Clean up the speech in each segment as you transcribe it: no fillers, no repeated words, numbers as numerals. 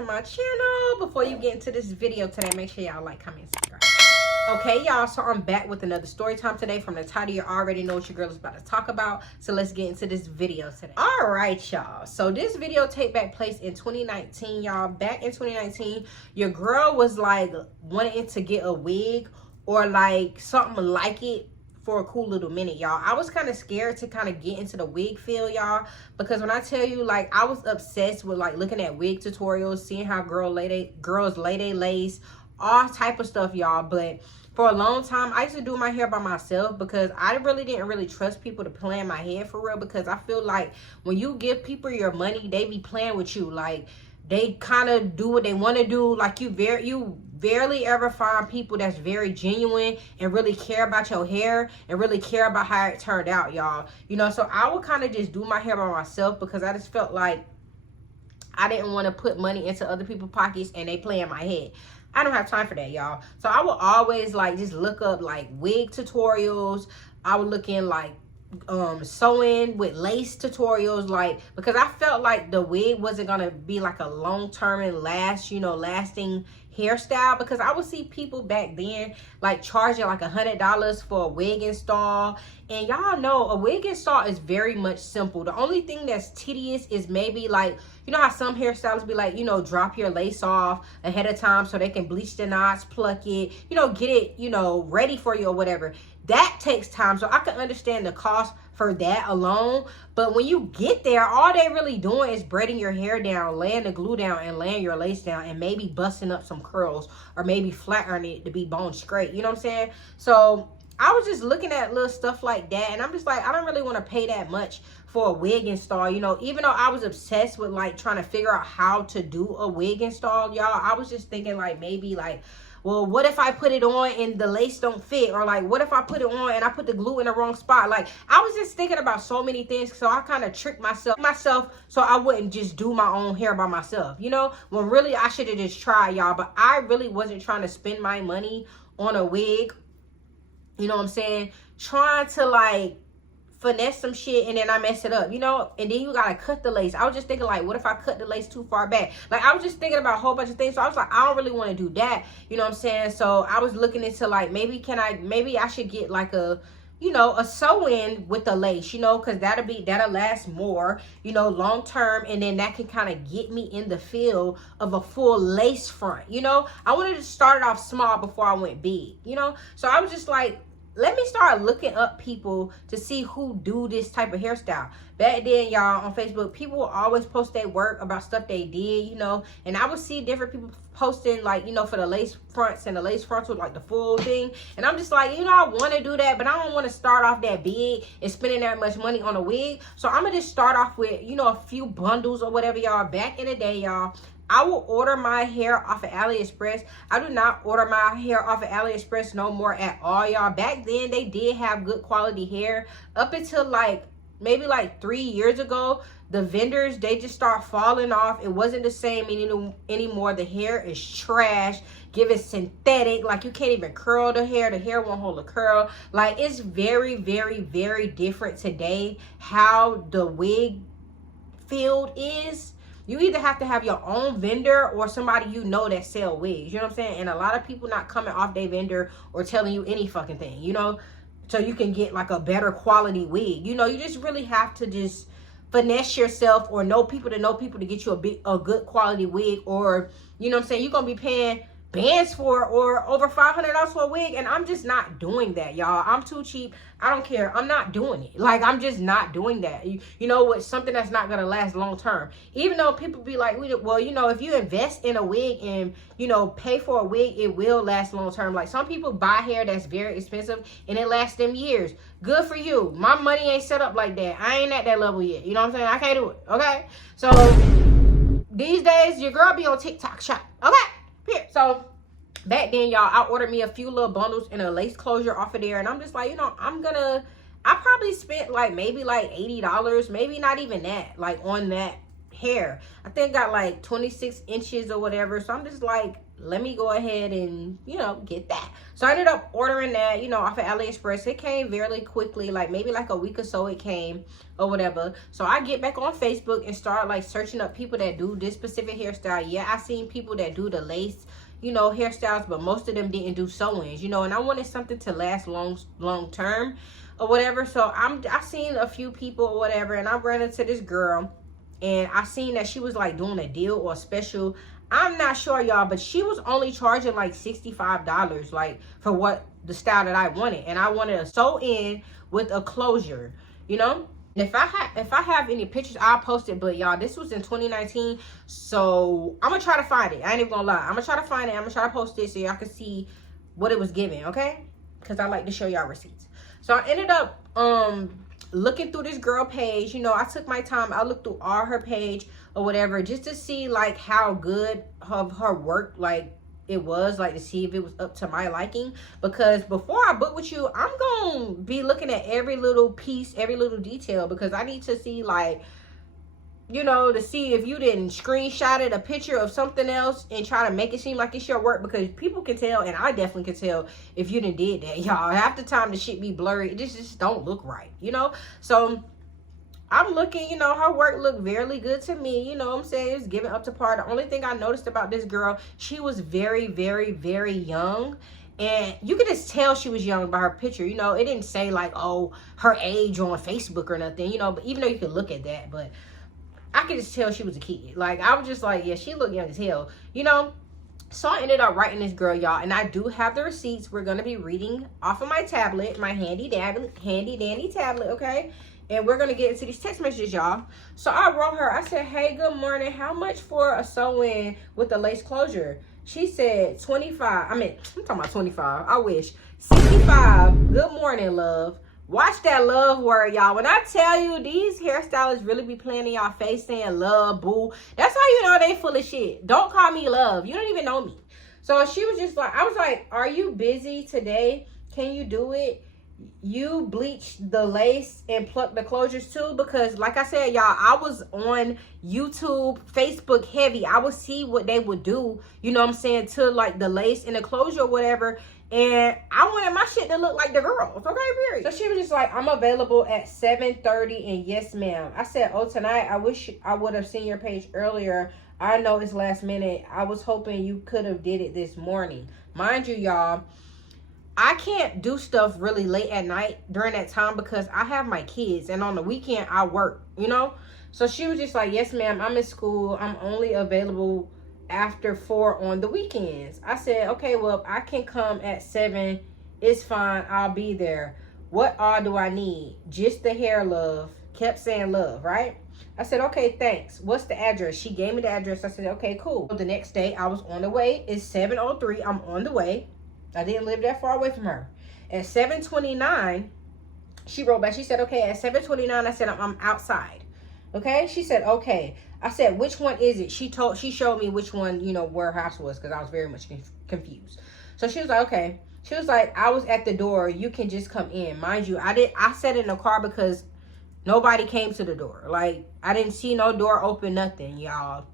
to my channel. Before you get into this video today, make sure y'all like, comment, subscribe. Okay, y'all, so I'm back with another story time today. From the title, you already know what your girl is about to talk about. So let's get into this video today. All right, y'all. So this video take back place in 2019, y'all. Back in 2019, your girl was like wanting to get a wig or like something like it for a cool little minute, y'all. I was kind of scared to kind of get into the wig field, y'all, because when I tell you, like, I was obsessed with like looking at wig tutorials, seeing how girls lay they lace, all type of stuff, y'all. But for a long time, I used to do my hair by myself because I didn't really trust people to plan my hair for real, because I feel like when you give people your money, they be playing with you. Like, they kind of do what they want to do. Like, you barely ever find people that's very genuine and really care about your hair and really care about how it turned out, y'all. You know, so I would kind of just do my hair by myself because I just felt like I didn't want to put money into other people's pockets and they play in my head. I don't have time for that, y'all. So I would always like just look up like wig tutorials. I would look in like sewing with lace tutorials, like, because I felt like the wig wasn't gonna be like a long-term and lasting hairstyle, because I would see people back then like charging like $100 for a wig install. And y'all know a wig install is very much simple. The only thing that's tedious is maybe like, you know how some hairstylists be like, drop your lace off ahead of time so they can bleach the knots, pluck it, get it, ready for you or whatever. That takes time. So I can understand the cost for that alone. But when you get there, all they really doing is braiding your hair down, laying the glue down, and laying your lace down, and maybe busting up some curls or maybe flattering it to be bone straight. You know what I'm saying? So I was just looking at little stuff like that, and I'm just like, I don't really want to pay that much for a wig install, even though I was obsessed with like trying to figure out how to do a wig install, y'all. I was just thinking like maybe like, well, what if I put it on and the lace don't fit? Or like, what if I put it on and I put the glue in the wrong spot? Like, I was just thinking about so many things. So I kind of tricked myself so I wouldn't just do my own hair by myself, when really I should have just tried, y'all. But I really wasn't trying to spend my money on a wig. You know what I'm saying? Trying to like finesse some shit and then I mess it up, and then you gotta cut the lace. I was just thinking like, what if I cut the lace too far back? Like, I was just thinking about a whole bunch of things. So I was like, I don't really want to do that, you know what I'm saying? So I was looking into like, maybe I should get like a sew-in with the lace, because that'll last more, long term, and then that can kind of get me in the feel of a full lace front. I wanted to start it off small before I went big, so I was just like, let me start looking up people to see who do this type of hairstyle. Back then, y'all, on Facebook, people will always post their work about stuff they did, and I would see different people posting like, for the lace fronts and the lace fronts with like the full thing. And I'm just like, I want to do that, but I don't want to start off that big and spending that much money on a wig. So I'm going to just start off with, a few bundles or whatever, y'all. Back in the day, y'all, I will order my hair off of AliExpress. I do not order my hair off of AliExpress no more at all, y'all. Back then, they did have good quality hair. Up until like, maybe like 3 years ago, the vendors, they just start falling off. It wasn't the same anymore. The hair is trash. Give it synthetic. Like, you can't even curl the hair. The hair won't hold a curl. Like, it's very, very, very different today how the wig field is. You either have to have your own vendor or somebody that sell wigs. You know what I'm saying? And a lot of people not coming off their vendor or telling you any fucking thing, so you can get like a better quality wig. You just really have to just finesse yourself or know people to get you a good quality wig, or, you know what I'm saying, you're going to be paying bands for or over $500 for a wig, and I'm just not doing that, y'all. I'm too cheap. I don't care. I'm not doing it. Like, I'm just not doing that. With something that's not gonna last long term. Even though people be like, well, if you invest in a wig and pay for a wig, it will last long term. Like, some people buy hair that's very expensive and it lasts them years. Good for you. My money ain't set up like that. I ain't at that level yet. You know what I'm saying? I can't do it. Okay, so these days your girl be on TikTok shop. Okay. Here. So back then, y'all, I ordered me a few little bundles and a lace closure off of there, and I'm just like, I probably spent like maybe like $80, maybe not even that, like on that hair. I think I got like 26 inches or whatever. So I'm just like, let me go ahead and, you know, get that. So I ended up ordering that, you know, off of AliExpress. It came fairly quickly, like maybe like a week or so it came or whatever. So I get back on Facebook and start like searching up people that do this specific hairstyle. Yeah, I seen people that do the lace, you know, hairstyles, but most of them didn't do sew-ins, you know, and I wanted something to last long term or whatever. So I seen a few people or whatever, and I ran into this girl, and I seen that she was like doing a deal or a special. I'm not sure, y'all, but she was only charging like $65, like for what the style that I wanted, and I wanted a sew-in with a closure, you know. If I have any pictures, I'll post it. But y'all, this was in 2019, so I'm gonna try to find it. I ain't even gonna lie, I'm gonna try to find it. I'm gonna try to post it so y'all can see what it was giving, okay? Because I like to show y'all receipts. So I ended up looking through this girl page. You know, I took my time. I looked through all her page or whatever, just to see like how good her work like it was, like to see if it was up to my liking. Because before I book with you, I'm gonna be looking at every little piece, every little detail, because I need to see, like, you know, to see if you didn't screenshot a picture of something else and try to make it seem like it's your work, because people can tell, and I definitely can tell if you done did that, y'all. Half the time the shit be blurry. It just don't look right, you know. So I'm looking, you know, her work looked very good to me. You know what I'm saying? It's giving up to par. The only thing I noticed about this girl, she was very, very, very young. And you could just tell she was young by her picture. You know, it didn't say like, oh, her age on Facebook or nothing, you know. But even though you could look at that, but I could just tell she was a kid. Like, I was just like, yeah, she looked young as hell, you know. So I ended up writing this girl, y'all, and I do have the receipts. We're going to be reading off of my tablet, my handy dandy tablet, okay? And we're going to get into these text messages, y'all. So I wrote her. I said, hey, good morning. How much for a sew-in with a lace closure? She said 25. I'm talking about 25. I wish. 65. Good morning, love. Watch that love word, y'all. When I tell you, these hairstylists really be playing in y'all face saying love, boo. That's how you know they full of shit. Don't call me love. You don't even know me. So she was just like, I was like, are you busy today? Can you do it? You bleach the lace and pluck the closures too? Because like I said, y'all, I was on YouTube, Facebook heavy. I would see what they would do, you know what I'm saying, to like the lace and the closure or whatever. And I wanted my shit to look like the girls, okay, period. So she was just like, I'm available at 7:30, and yes, ma'am. I said, oh, tonight, I wish I would have seen your page earlier. I know it's last minute. I was hoping you could have did it this morning. Mind you, y'all, I can't do stuff really late at night during that time because I have my kids, and on the weekend I work, you know. So she was just like, yes, ma'am, I'm in school. I'm only available after 4 on the weekends. I said, okay, well, I can come at 7. It's fine. I'll be there. What all do I need? Just the hair, love. Kept saying love, right? I said, okay, thanks. What's the address? She gave me the address. I said, okay, cool. The next day, I was on the way. It's 7:03. I'm on the way. I didn't live that far away from her. At 7:29, she wrote back. She said, okay, at 7:29, I said, I'm outside. Okay? She said, okay. I said, which one is it? She showed me which one, you know, where her house was, because I was very much confused. So she was like, okay. She was like, I was at the door. You can just come in. Mind you, I sat in the car because nobody came to the door. Like, I didn't see no door open, nothing, y'all.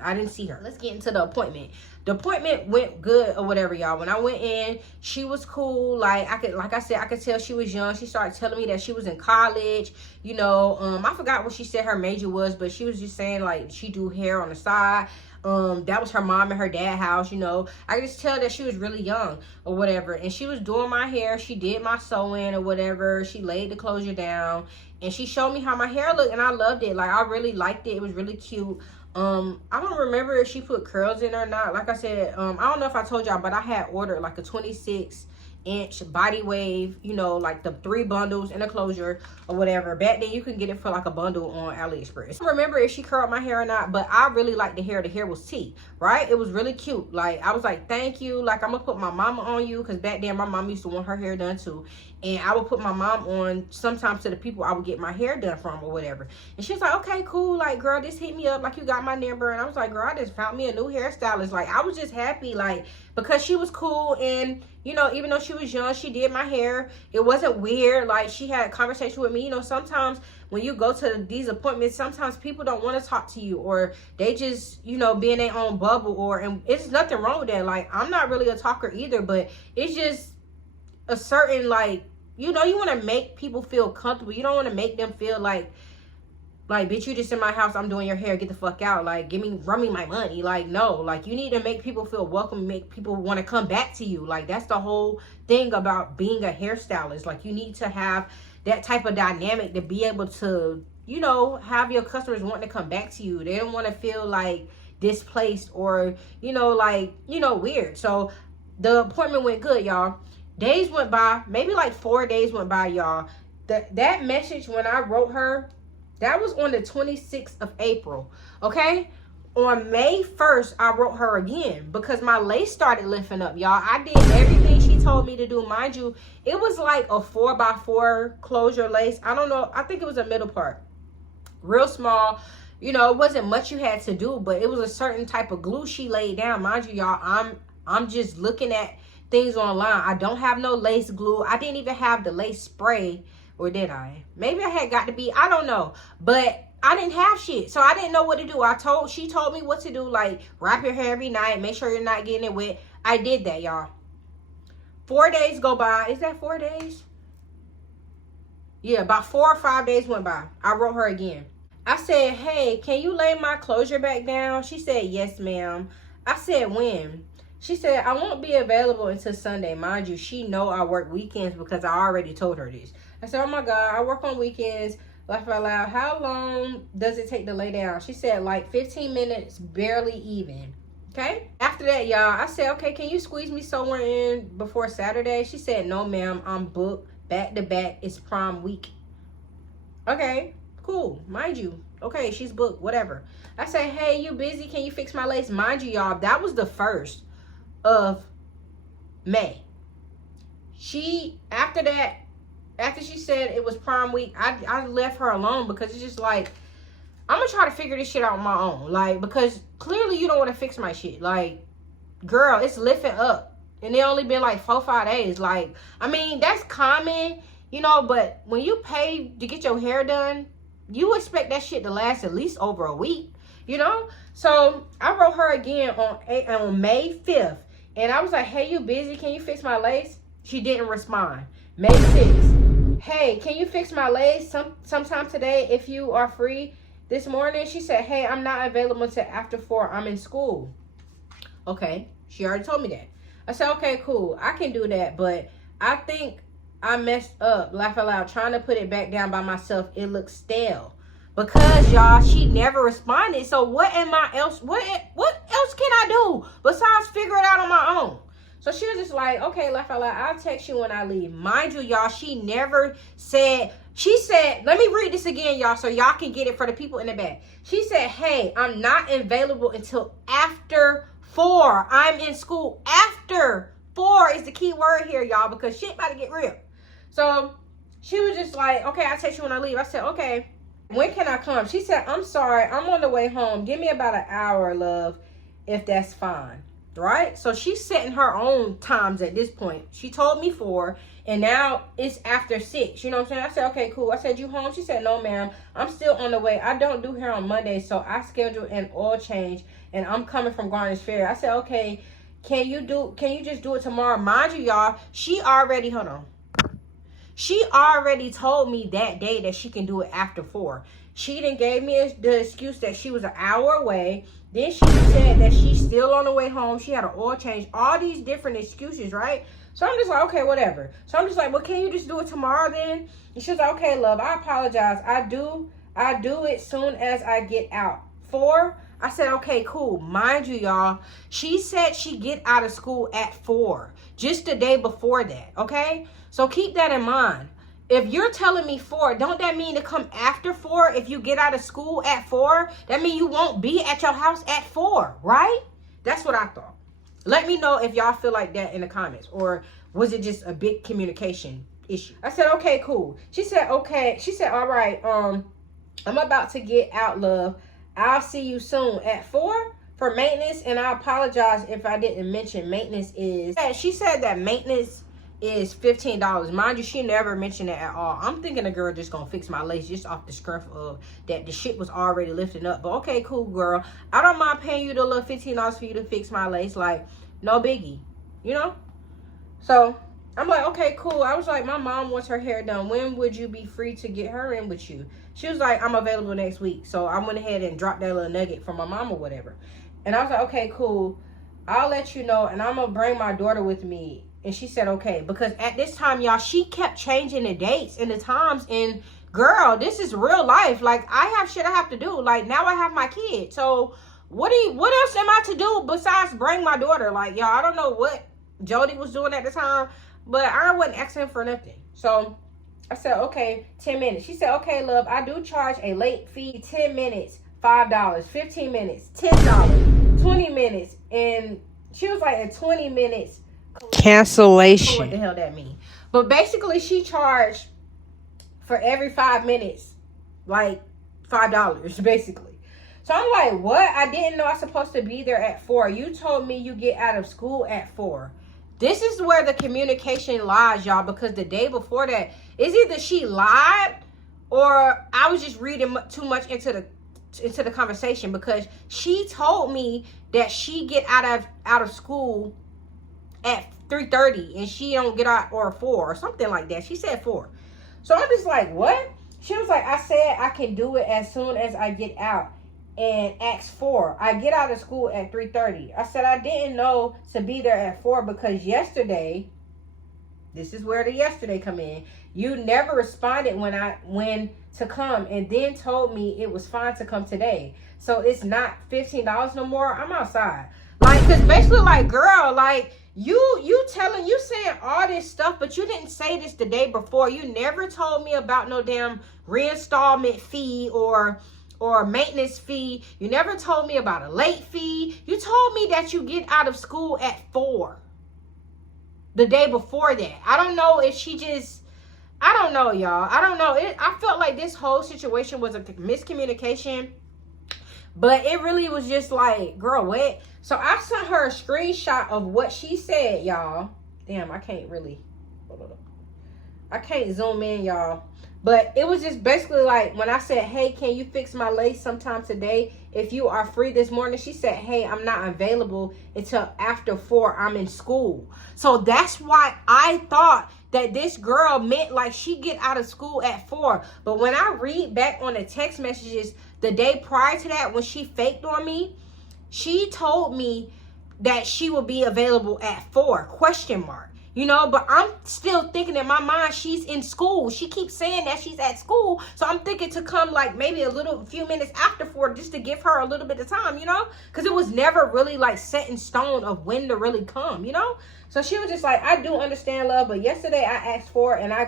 I didn't see her. Let's get into the appointment. The appointment went good or whatever, y'all. When I went in, she was cool. Like I said, I could tell she was young. She started telling me that she was in college. You know, I forgot what she said her major was, but she was just saying like she do hair on the side. That was her mom and her dad house, you know. I could just tell that she was really young or whatever. And she was doing my hair. She did my sewing or whatever. She laid the closure down. And she showed me how my hair looked, and I loved it. Like, I really liked it. It was really cute. I don't remember if she put curls in or not. Like I said, I don't know if I told y'all, but I had ordered like a 26-inch body wave, you know, like the 3 bundles and a closure or whatever. Back then you could get it for like a bundle on AliExpress. I don't remember if she curled my hair or not, but I really liked the hair. The hair was tea, right? It was really cute. Like, I was like, thank you. Like, I'm gonna put my mama on you, because back then my mom used to want her hair done too. And I would put my mom on sometimes to the people I would get my hair done from or whatever. And she was like, okay, cool. Like, girl, just hit me up. Like, you got my number. And I was like, girl, I just found me a new hairstylist. Like, I was just happy, like, because she was cool. And, you know, even though she she was young. She did my hair. It wasn't weird. Like, she had a conversation with me. You know, sometimes when you go to these appointments, sometimes people don't want to talk to you, or they just, you know, be in their own bubble, and it's nothing wrong with that. Like, I'm not really a talker either, but it's just a certain, like, you know, you want to make people feel comfortable. You don't want to make them feel like, bitch, you just in my house, I'm doing your hair, get the fuck out. Like, run me my money. Like, no. Like, you need to make people feel welcome, make people want to come back to you. Like, that's the whole thing about being a hairstylist. Like, you need to have that type of dynamic to be able to, you know, have your customers wanting to come back to you. They don't want to feel, like, displaced or, you know, like, you know, weird. So, the appointment went good, y'all. Days went by. Maybe, like, 4 days went by, y'all. That message, when I wrote her, that was on the 26th of April, okay? On May 1st, I wrote her again because my lace started lifting up, y'all. I did everything she told me to do. Mind you, it was like a 4x4 closure lace. I don't know. I think it was a middle part. Real small. You know, it wasn't much you had to do, but it was a certain type of glue she laid down. Mind you, y'all, I'm just looking at things online. I don't have no lace glue. I didn't even have the lace spray. Or did I? Maybe I had got to be, I don't know. But I didn't have shit. So I didn't know what to do. She told me what to do. Like, wrap your hair every night. Make sure you're not getting it wet. I did that, y'all. 4 days go by. Is that 4 days? Yeah, about 4 or 5 days went by. I wrote her again. I said, hey, can you lay my closure back down? She said, yes, ma'am. I said, when? She said, I won't be available until Sunday. Mind you, she know I work weekends because I already told her this. I said, oh my God, I work on weekends. Laugh out loud. How long does it take to lay down? She said, like 15 minutes, barely even. Okay? After that, y'all, I said, okay, can you squeeze me somewhere in before Saturday? She said, no, ma'am, I'm booked back to back. It's prom week. Okay, cool. Mind you. Okay, she's booked, whatever. I said, hey, you busy? Can you fix my lace? Mind you, y'all, that was the 1st of May. After she said it was prom week, I left her alone because it's just like, I'm gonna try to figure this shit out on my own. Like, because clearly you don't want to fix my shit. Like, girl, it's lifting up. And it only been like 4 or 5 days. Like, I mean, that's common, you know, but when you pay to get your hair done, you expect that shit to last at least over a week, you know? So I wrote her again on May 5th. And I was like, hey, you busy? Can you fix my lace? She didn't respond. May 6th. Hey, can you fix my lace sometime today if you are free? This morning, she said, hey, I'm not available until after 4. I'm in school. Okay, she already told me that. I said, okay, cool. I can do that, but I think I messed up, laugh out loud, trying to put it back down by myself. It looks stale. Because, y'all, she never responded. So what else can I do besides figure it out on my own? So she was just like, okay, laugh out loud, I'll text you when I leave. Mind you, y'all, she never said, she said, let me read this again, y'all, so y'all can get it for the people in the back. She said, hey, I'm not available until after 4. I'm in school. After 4 is the key word here, y'all, because shit about to get real. So she was just like, okay, I'll text you when I leave. I said, okay, when can I come? She said, I'm sorry, I'm on the way home. Give me about an hour, love, if that's fine. Right? So she's setting her own times at this point. She told me 4, and now it's after 6. You know what I'm saying? I said, okay, cool. I said, you home? She said, no, ma'am. I'm still on the way. I don't do hair on Monday, so I scheduled an oil change, and I'm coming from Garnish Fair. I said, okay, can you just do it tomorrow? Mind you, y'all, she already told me that day that she can do it after 4. She done gave me the excuse that she was an hour away. Then she said that she's still on the way home. She had an oil change. All these different excuses, right? So I'm just like, okay, whatever. So I'm just like, well, can you just do it tomorrow then? And she was like, okay, love, I apologize. I do it soon as I get out. 4? I said, okay, cool. Mind you, y'all, she said she get out of school at 4. Just the day before that, okay? So keep that in mind. If you're telling me 4, don't that mean to come after 4? If you get out of school at 4, that means you won't be at your house at 4, right? That's what I thought. Let me know if y'all feel like that in the comments, or was it just a big communication issue? I said, okay, cool. She said, okay. She said, all right, I'm about to get out, love. I'll see you soon at 4 for maintenance, and I apologize if I didn't mention maintenance is. She said that maintenance is $15. Mind you, she never mentioned it at all. I'm thinking the girl just gonna fix my lace just off the strength of that the shit was already lifting up. But okay, cool, girl. I don't mind paying you the little $15 for you to fix my lace. Like, no biggie, you know? So I'm like, okay, cool. I was like, my mom wants her hair done. When would you be free to get her in with you? She was like, I'm available next week. So I went ahead and dropped that little nugget from my mom or whatever. And I was like, okay, cool. I'll let you know. And I'm going to bring my daughter with me. And she said, okay. Because at this time, y'all, she kept changing the dates and the times. And girl, this is real life. Like, I have shit I have to do. Like, now I have my kid. So what else am I to do besides bring my daughter? Like, y'all, I don't know what Jody was doing at the time. But I wasn't asking for nothing. So I said, okay, 10 minutes. She said, okay, love, I do charge a late fee. 10 minutes, $5. 15 minutes, $10. 20 minutes. And she was like, at 20 minutes, cancellation. What the hell that mean? But basically, she charged for every 5 minutes, like $5, basically. So I'm like, what? I didn't know I was supposed to be there at 4. You told me you get out of school at 4. This is where the communication lies, y'all, because the day before that, it's either she lied or I was just reading too much into the conversation, because she told me that she get out of school at 3:30 and she don't get out or 4 or something like that. She said 4. So I'm just like, what? She was like, I said I can do it as soon as I get out. And asked 4. I get out of school at 3:30. I said I didn't know to be there at 4 because yesterday, this is where the yesterday come in. You never responded when to come, and then told me it was fine to come today. So it's not $15 no more. I'm outside. Like, cause basically, like, girl, like you saying all this stuff, but you didn't say this the day before. You never told me about no damn reinstallment fee or maintenance fee. You never told me about a late fee. You told me that you get out of school at 4 the day before that. I don't know if she just, I don't know, y'all. I don't know. I felt like this whole situation was a miscommunication, but it really was just like, girl, what? So I sent her a screenshot of what she said, y'all. Damn, I can't really, I can't zoom in, y'all. But it was just basically like when I said, hey, can you fix my lace sometime today if you are free this morning? She said, hey, I'm not available until after 4. I'm in school. So that's why I thought that this girl meant like she get out of school at 4. But when I read back on the text messages the day prior to that, when she faked on me, she told me that she would be available at 4, question mark. You know, but I'm still thinking in my mind she's in school. She keeps saying that she's at school. So I'm thinking to come like maybe a few minutes after 4 just to give her a little bit of time, you know? Because it was never really like set in stone of when to really come, you know? So she was just like, I do understand, love. But yesterday I asked for it and I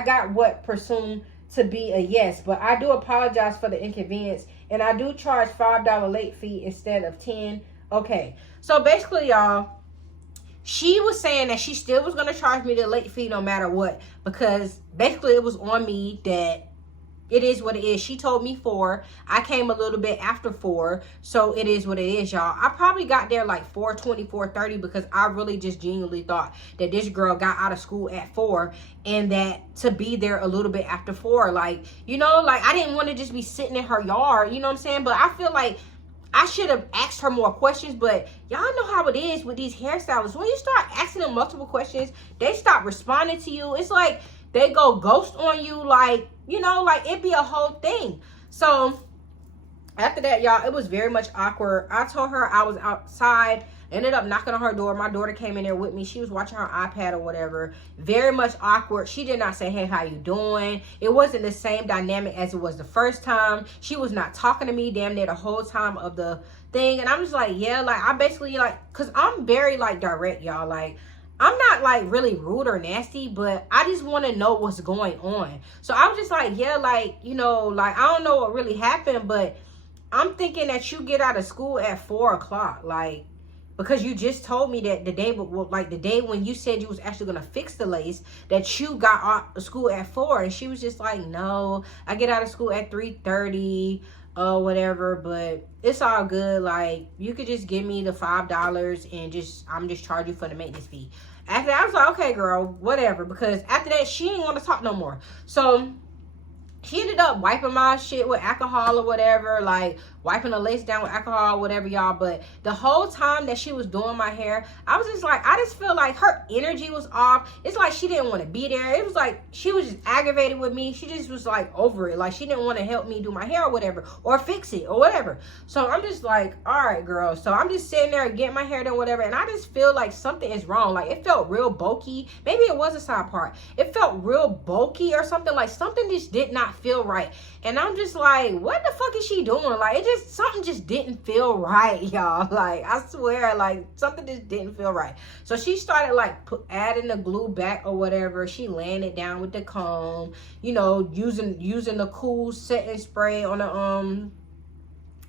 got what presumed to be a yes. But I do apologize for the inconvenience. And I do charge $5 late fee instead of 10. Okay. So basically, y'all, she was saying that she still was going to charge me the late fee no matter what, because basically it was on me that it is what it is. She told me 4. I came a little bit after 4, so it is what it is, y'all. I probably got there like 4:20, 4:30 because I really just genuinely thought that this girl got out of school at 4 and that to be there a little bit after 4. Like, you know, like I didn't want to just be sitting in her yard, you know what I'm saying? But I feel like I should have asked her more questions, but y'all know how it is with these hairstylists. When you start asking them multiple questions, they stop responding to you. It's like they go ghost on you, like, you know, like it be a whole thing. So after that, y'all, it was very much awkward. I told her I was outside, ended up knocking on her door. My daughter came in there with me. She was watching her iPad or whatever. Very much awkward. She did not say, hey, how you doing? It wasn't the same dynamic as it was the first time. She was not talking to me damn near the whole time of the thing. And I'm just like, yeah, like I basically like, because I'm very like direct, y'all. Like, I'm not like really rude or nasty, but I just want to know what's going on. So I was just like, yeah, like, you know, like I don't know what really happened, but I'm thinking that you get out of school at 4 o'clock, like, because you just told me that the day, like the day when you said you was actually going to fix the lace, that you got out of school at 4. And she was just like, no, I get out of school at 3:30. whatever, but it's all good. Like, you could just give me the $5 and I'm just charge you for the maintenance fee. After that, I was like, okay, girl, whatever, because after that, she ain't want to talk no more. So she ended up wiping my shit with alcohol or whatever, like wiping the lace down with alcohol or whatever, y'all. But the whole time that she was doing my hair, I was just like, I just feel like her energy was off. It's like she didn't want to be there. It was like she was just aggravated with me. She just was like over it. Like she didn't want to help me do my hair or whatever, or fix it or whatever. So I'm just like, all right, girl. So I'm just sitting there getting my hair done, whatever. And I just feel like something is wrong. Like it felt real bulky. Maybe it was a side part. It felt real bulky or something. Like something just did not feel right. And I'm just like, what the fuck is she doing? Like something just didn't feel right, y'all. Like I swear, like something just didn't feel right. So she started like adding the glue back or whatever. She laying it down with the comb, you know, using the cool setting spray on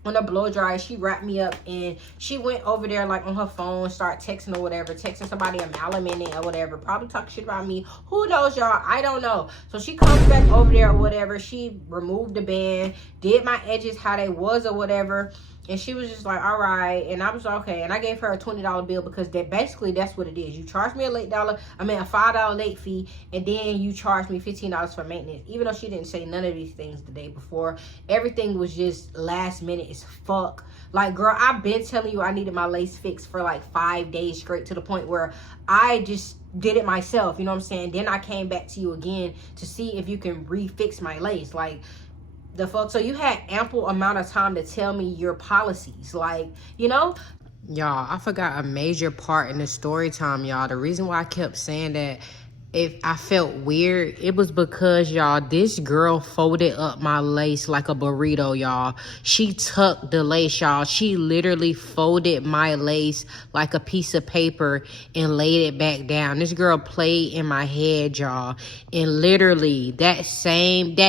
the blow dryer. She wrapped me up and she went over there like on her phone, start texting or whatever, texting somebody a mile a minute or whatever, probably talking shit about me. Who knows, y'all? I don't know. So she comes back over there or whatever. She removed the band, did my edges how they was or whatever. And she was just like, all right. And I was like, okay. And I gave her a $20 bill because that's what it is. You charge me a $5 late fee, and then you charge me $15 for maintenance. Even though she didn't say none of these things the day before. Everything was just last minute as fuck. Like, girl, I've been telling you I needed my lace fixed for like 5 days straight, to the point where I just did it myself. You know what I'm saying? Then I came back to you again to see if you can refix my lace. Like, the fuck? So you had ample amount of time to tell me your policies, like, you know. Y'all, I forgot a major part in the story time, y'all. The reason why I kept saying that if I felt weird, it was because, y'all, this girl folded up my lace like a burrito, y'all. She tucked the lace, y'all. She literally folded my lace like a piece of paper and laid it back down. This girl played in my head, y'all. And literally that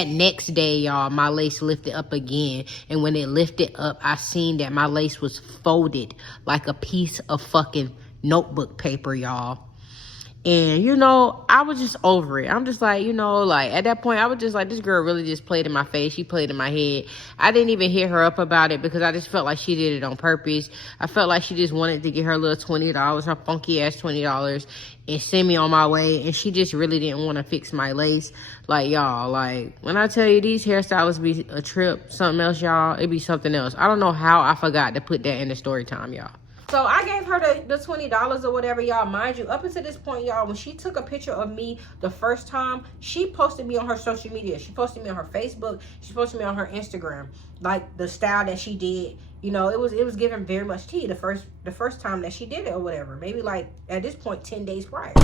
next day, y'all, my lace lifted up again. And when it lifted up, I seen that my lace was folded like a piece of fucking notebook paper, y'all. And, you know, I was just over it. I'm just like, you know, like, at that point, I was just like, this girl really just played in my face. She played in my head. I didn't even hit her up about it because I just felt like she did it on purpose. I felt like she just wanted to get her little $20, her funky-ass $20, and send me on my way. And she just really didn't want to fix my lace. Like, y'all, like, when I tell you these hairstylists be a trip, something else, y'all, it be something else. I don't know how I forgot to put that in the story time, y'all. So I gave her the $20 or whatever, y'all. Mind you, up until this point, y'all, when she took a picture of me the first time, she posted me on her social media. She posted me on her Facebook. She posted me on her Instagram. Like, the style that she did, you know, it was given very much tea the first time that she did it or whatever. Maybe, like, at this point, 10 days prior.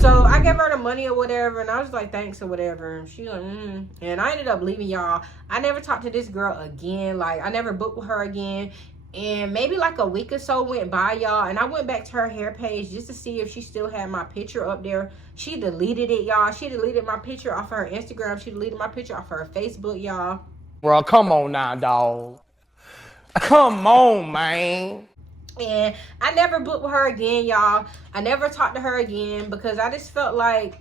So I gave her the money or whatever, and I was like, thanks or whatever. And she like, And I ended up leaving, y'all. I never talked to this girl again. Like, I never booked with her again. And maybe like a week or so went by, y'all, and I went back to her hair page just to see if she still had my picture up there. She deleted it, y'all. She deleted my picture off her Instagram. She deleted my picture off her Facebook, y'all. Bro, come on now, dog. Come on, man. And I never booked with her again, y'all. I never talked to her again because I just felt like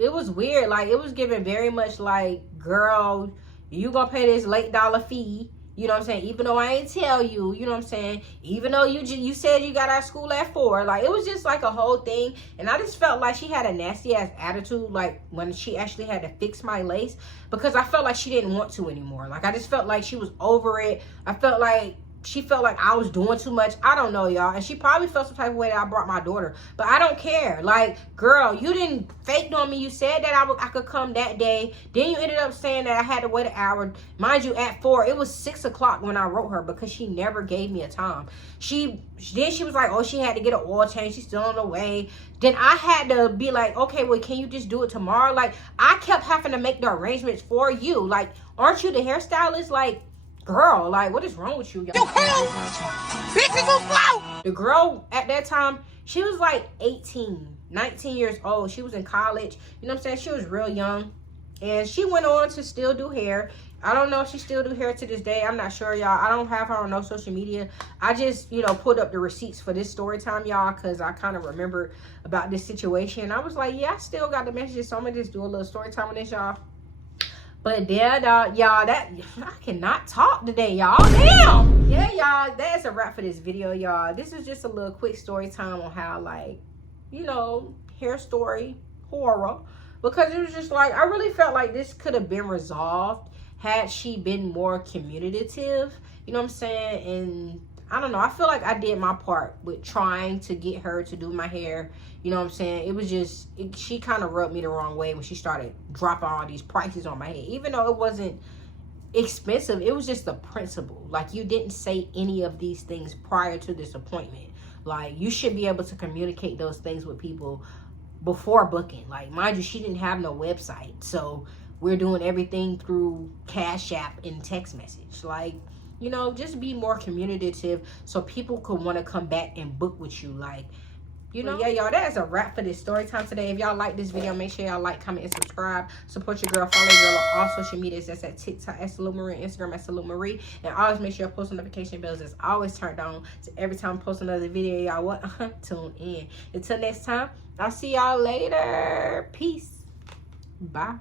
it was weird. Like, it was given very much like, girl, you gonna pay this late dollar fee. You know what I'm saying? Even though I ain't tell you, you know what I'm saying? Even though you said you got out of school at 4. Like, it was just like a whole thing. And I just felt like she had a nasty ass attitude, like when she actually had to fix my lace, because I felt like she didn't want to anymore. Like, I just felt like she was over it. I felt like she felt like I was doing too much. I don't know, y'all. And she probably felt some type of way that I brought my daughter. But I don't care. Like, girl, you didn't fake on me. You said that I could come that day. Then you ended up saying that I had to wait an hour. Mind you, at 4, it was 6 o'clock when I wrote her because she never gave me a time. Then she was like, oh, she had to get an oil change. She's still on the way. Then I had to be like, okay, well, can you just do it tomorrow? Like, I kept having to make the arrangements for you. Like, aren't you the hairstylist? Like, girl, like, what is wrong with you, y'all? The girl at that time, she was like 19 years old. She was in college. You know what I'm saying? She was real young. And she went on to still do hair. I don't know if she still do hair to this day. I'm not sure, y'all. I don't have her on no social media. I just, you know, put up the receipts for this story time, y'all, because I kind of remember about this situation. I was like, yeah, I still got the messages, so I'm going to just do a little story time on this, y'all. But yeah, y'all, that I cannot talk today, y'all. Damn. Yeah, y'all, that's a wrap for this video, y'all. This is just a little quick story time on how, like, you know, hair story horror, because it was just like, I really felt like this could have been resolved had she been more communicative. You know what I'm saying? And I don't know, I feel like I did my part with trying to get her to do my hair. You know what I'm saying? It was just, she kind of rubbed me the wrong way when she started dropping all these prices on my hair. Even though it wasn't expensive, it was just the principle. Like, you didn't say any of these things prior to this appointment. Like, you should be able to communicate those things with people before booking. Like, mind you, she didn't have no website. So we're doing everything through Cash App and text message. Like, you know, just be more communicative so people could want to come back and book with you. Like, you know, yeah, y'all, that is a wrap for this story time today. If y'all like this video, make sure y'all like, comment, and subscribe. Support your girl. Follow your girl on all social medias. That's at TikTok, @SalutMarie, Instagram, @SalutMarie. And always make sure your post notification bells is always turned on. So every time I post another video, y'all, what? Tune in. Until next time, I'll see y'all later. Peace. Bye.